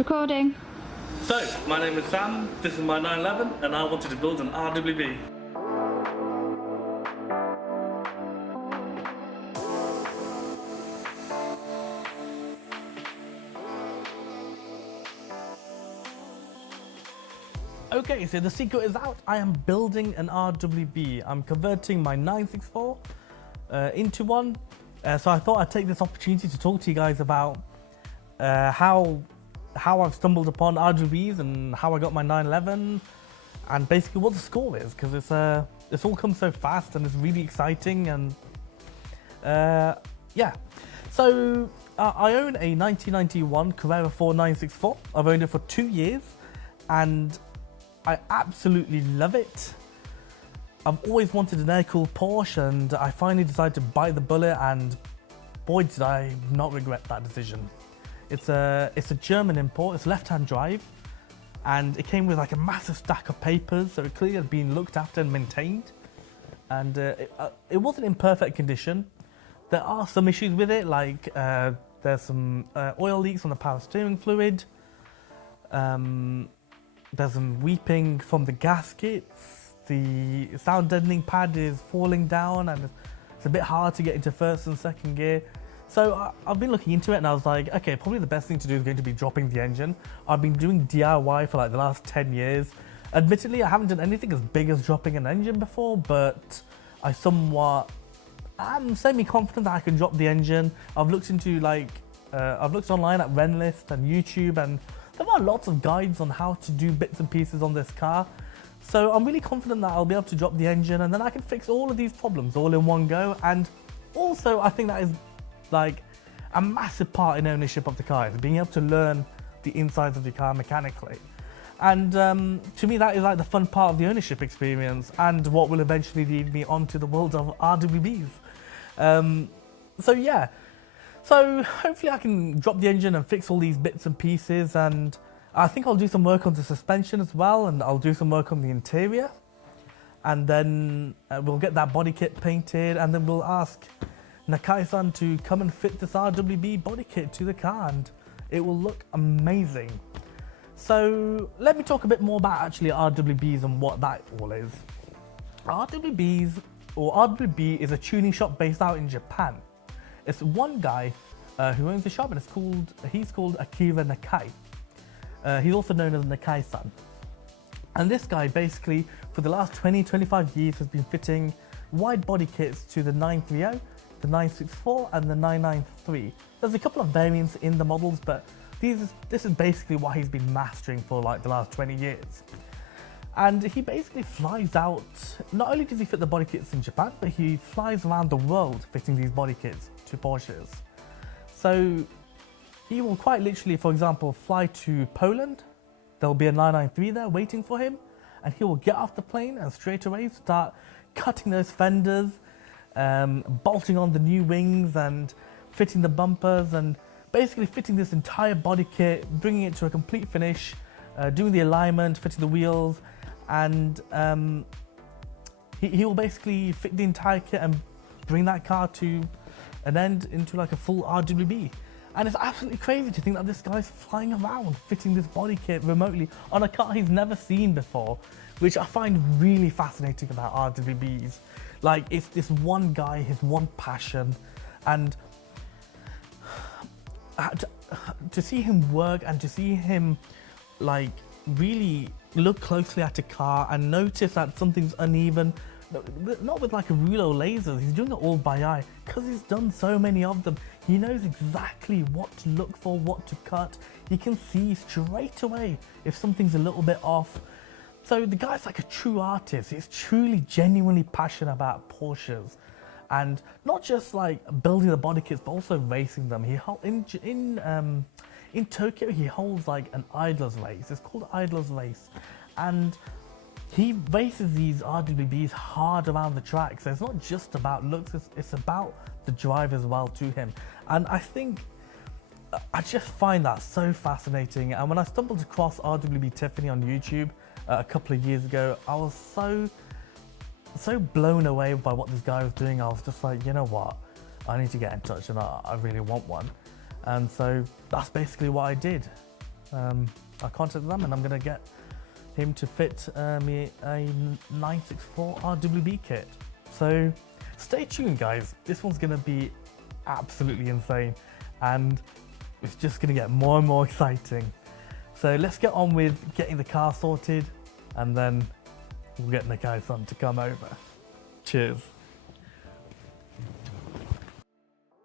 Recording. So, my name is Sam, this is my 911, and I wanted to build an RWB. Okay, so the secret is out. I am building an RWB. I'm converting my 964 into one. So I thought I'd take this opportunity to talk to you guys about how I've stumbled upon RWBs and how I got my 911 and basically what the score is, because it's all come so fast and it's really exciting. And yeah, so I own a 1991 Carrera 4 964. I've owned it for 2 years and I absolutely love it. I've always wanted an air-cooled Porsche and I finally decided to bite the bullet, and boy did I not regret that decision. It's a German import, it's left-hand drive, and it came with like a massive stack of papers, so it clearly had been looked after and maintained. And it wasn't in perfect condition. There are some issues with it, like there's some oil leaks on the power steering fluid. There's some weeping from the gaskets. The sound deadening pad is falling down and it's a bit hard to get into first and second gear. So I've been looking into it and I was like, okay, probably the best thing to do is going to be dropping the engine. I've been doing DIY for like the last 10 years. Admittedly, I haven't done anything as big as dropping an engine before, but I'm semi-confident that I can drop the engine. I've looked online at Renlist and YouTube, and there are lots of guides on how to do bits and pieces on this car. So I'm really confident that I'll be able to drop the engine and then I can fix all of these problems all in one go. And also I think that is like a massive part in ownership of the car, is being able to learn the insides of your car mechanically. And to me that is like the fun part of the ownership experience and what will eventually lead me onto the world of RWBs. So yeah, so hopefully I can drop the engine and fix all these bits and pieces, and I think I'll do some work on the suspension as well, and I'll do some work on the interior, and then we'll get that body kit painted, and then we'll ask Nakai San to come and fit this RWB body kit to the car, and it will look amazing. So let me talk a bit more about actually RWBs and what that all is. RWB is a tuning shop based out in Japan. It's one guy who owns the shop, and he's called Akira Nakai. He's also known as Nakai San. And this guy basically for the last 20-25 years has been fitting wide body kits to the 930, the 964 and the 993. There's a couple of variants in the models, but this is basically what he's been mastering for like the last 20 years. And he basically flies out, not only does he fit the body kits in Japan, but he flies around the world fitting these body kits to Porsches. So he will quite literally, for example, fly to Poland. There'll be a 993 there waiting for him, and he will get off the plane and straight away start cutting those fenders, bolting on the new wings and fitting the bumpers, and basically fitting this entire body kit, bringing it to a complete finish, doing the alignment, fitting the wheels, and he will basically fit the entire kit and bring that car to an end into like a full RWB. And it's absolutely crazy to think that this guy's flying around fitting this body kit remotely on a car he's never seen before, which I find really fascinating about RWBs. Like, it's this one guy, his one passion, and to see him work and to see him like really look closely at a car and notice that something's uneven, not with like a ruler or lasers, he's doing it all by eye, because he's done so many of them. He knows exactly what to look for, what to cut. He can see straight away if something's a little bit off. So the guy's like a true artist. He's truly genuinely passionate about Porsches, and not just like building the body kits but also racing them. In Tokyo he holds like an idler's race. It's called Idler's Race, and he races these RWBs hard around the track. So it's not just about looks, it's about the drive as well to him. And I just find that so fascinating. And when I stumbled across RWB Tiffany on YouTube a couple of years ago, I was so blown away by what this guy was doing. I was just like, you know what, I need to get in touch and I really want one. And so that's basically what I did. I contacted them and I'm gonna get him to fit me a 964 RWB kit. So stay tuned, guys. This one's gonna be absolutely insane, and it's just gonna get more and more exciting. So let's get on with getting the car sorted, and then we'll get Nakai San to come over. Cheers.